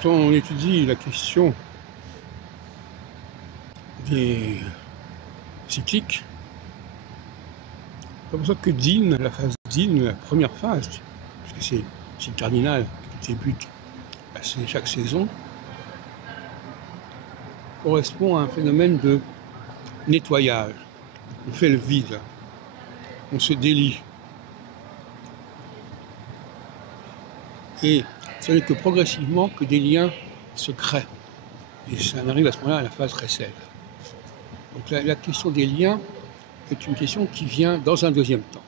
Quand on étudie la question des cycliques, c'est pour ça que Dine, la phase Dine, la première phase, puisque c'est le cardinal qui débute chaque saison, correspond à un phénomène de nettoyage. On fait le vide, on se délie. Et ce n'est que progressivement que des liens se créent. Et ça arrive à ce moment-là à la phase récède. Donc la question des liens est une question qui vient dans un deuxième temps.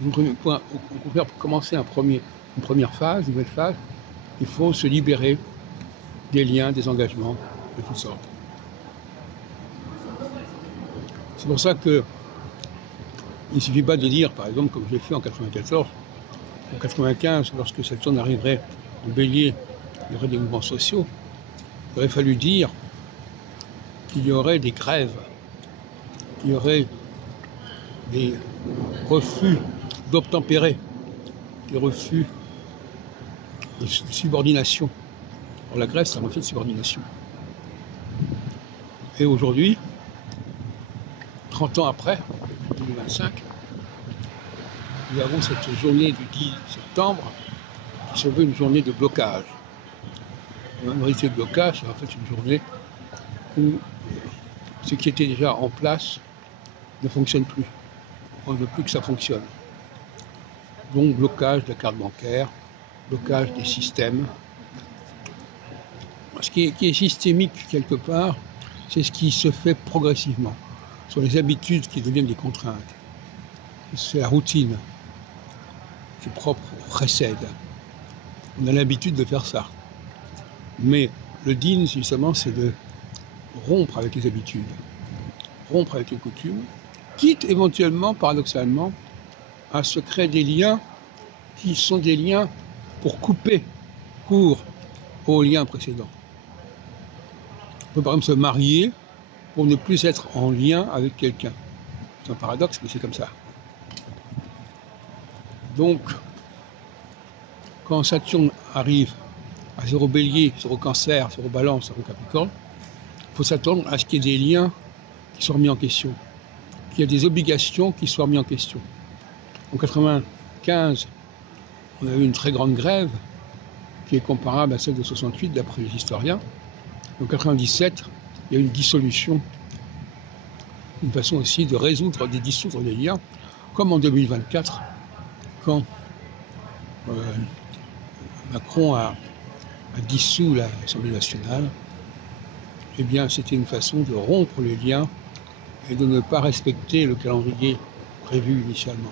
Donc, pour commencer une première phase, une nouvelle phase, il faut se libérer des liens, des engagements de toutes sortes. C'est pour ça que il ne suffit pas de dire, par exemple, comme je l'ai fait en 94, en 95, lorsque cette zone arriverait en bélier, il y aurait des mouvements sociaux, il aurait fallu dire qu'il y aurait des grèves, qu'il y aurait des refus d'obtempérer, des refus de subordination. Alors, la grève, c'est un refus de subordination. Et aujourd'hui, 30 ans après, 2025, nous avons cette journée du 10 septembre qui se veut une journée de blocage. La réalité de blocage, c'est en fait une journée où ce qui était déjà en place ne fonctionne plus. On ne veut plus que ça fonctionne. Donc blocage de la carte bancaire, blocage des systèmes. Ce qui est systémique quelque part, c'est ce qui se fait progressivement. Ce sont les habitudes qui deviennent des contraintes. C'est la routine qui propre précède. On a l'habitude de faire ça. Mais le dîne, justement, c'est de rompre avec les habitudes, rompre avec les coutumes, quitte éventuellement, paradoxalement, à se créer des liens qui sont des liens pour couper court aux liens précédents. On peut par exemple se marier pour ne plus être en lien avec quelqu'un. C'est un paradoxe, mais c'est comme ça. Donc, quand Saturne arrive à 0 bélier, 0 cancer, 0 balance, 0 capricorne, il faut s'attendre à ce qu'il y ait des liens qui soient remis en question, qu'il y ait des obligations qui soient remises en question. En 95, on a eu une très grande grève qui est comparable à celle de 68 d'après les historiens. En 97, il y a eu une dissolution, une façon aussi de résoudre, de dissoudre les liens, comme en 2024, quand Macron a dissous l'Assemblée nationale. Eh bien, c'était une façon de rompre les liens et de ne pas respecter le calendrier prévu initialement.